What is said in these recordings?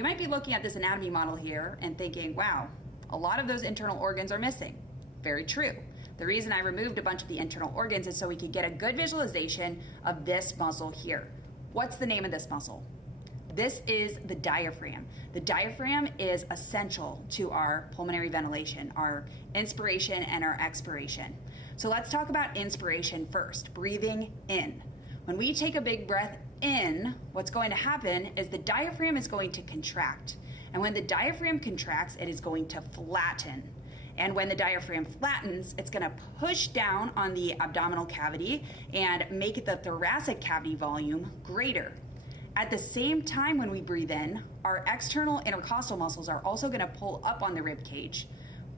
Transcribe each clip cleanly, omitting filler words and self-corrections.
you might be looking at this anatomy model here and thinking, wow, a lot of those internal organs are missing. Very true. The reason I removed a bunch of the internal organs is so we could get a good visualization of this muscle here. What's the name of this muscle? This is the diaphragm. The diaphragm is essential to our pulmonary ventilation, our inspiration and our expiration. So let's talk about inspiration first, breathing in. When we take a big breath in, what's going to happen is the diaphragm is going to contract. And when the diaphragm contracts, it is going to flatten. And when the diaphragm flattens, it's going to push down on the abdominal cavity and make the thoracic cavity volume greater. At the same time, when we breathe in, our external intercostal muscles are also going to pull up on the rib cage,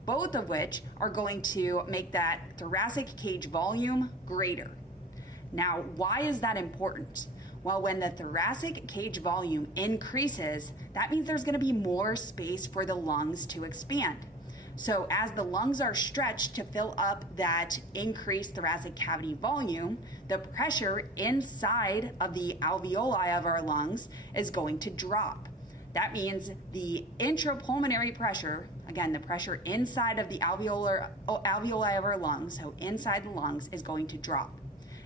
both of which are going to make that thoracic cage volume greater. Now, why is that important? Well, when the thoracic cage volume increases, that means there's going to be more space for the lungs to expand. So as the lungs are stretched to fill up that increased thoracic cavity volume, the pressure inside of the alveoli of our lungs is going to drop. That means the intrapulmonary pressure, again, the pressure inside of the alveoli of our lungs, so inside the lungs, is going to drop.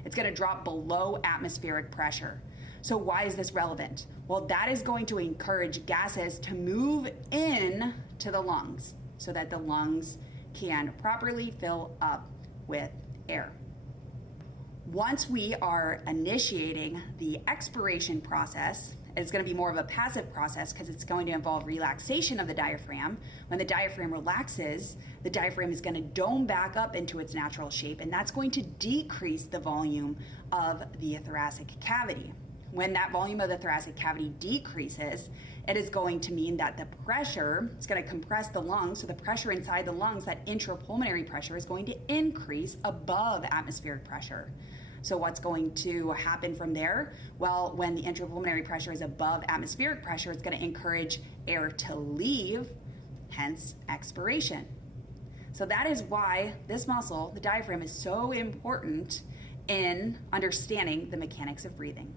It's going to drop below atmospheric pressure. So why is this relevant? Well, that is going to encourage gases to move in to the lungs, so that the lungs can properly fill up with air. Once we are initiating the expiration process, it's going to be more of a passive process because it's going to involve relaxation of the diaphragm. When the diaphragm relaxes, the diaphragm is going to dome back up into its natural shape, and that's going to decrease the volume of the thoracic cavity. When that volume of the thoracic cavity decreases, it is going to mean that the pressure is going to compress the lungs. So the pressure inside the lungs, that intrapulmonary pressure, is going to increase above atmospheric pressure. So what's going to happen from there? Well, when the intrapulmonary pressure is above atmospheric pressure, it's going to encourage air to leave, hence expiration. So that is why this muscle, the diaphragm, is so important in understanding the mechanics of breathing.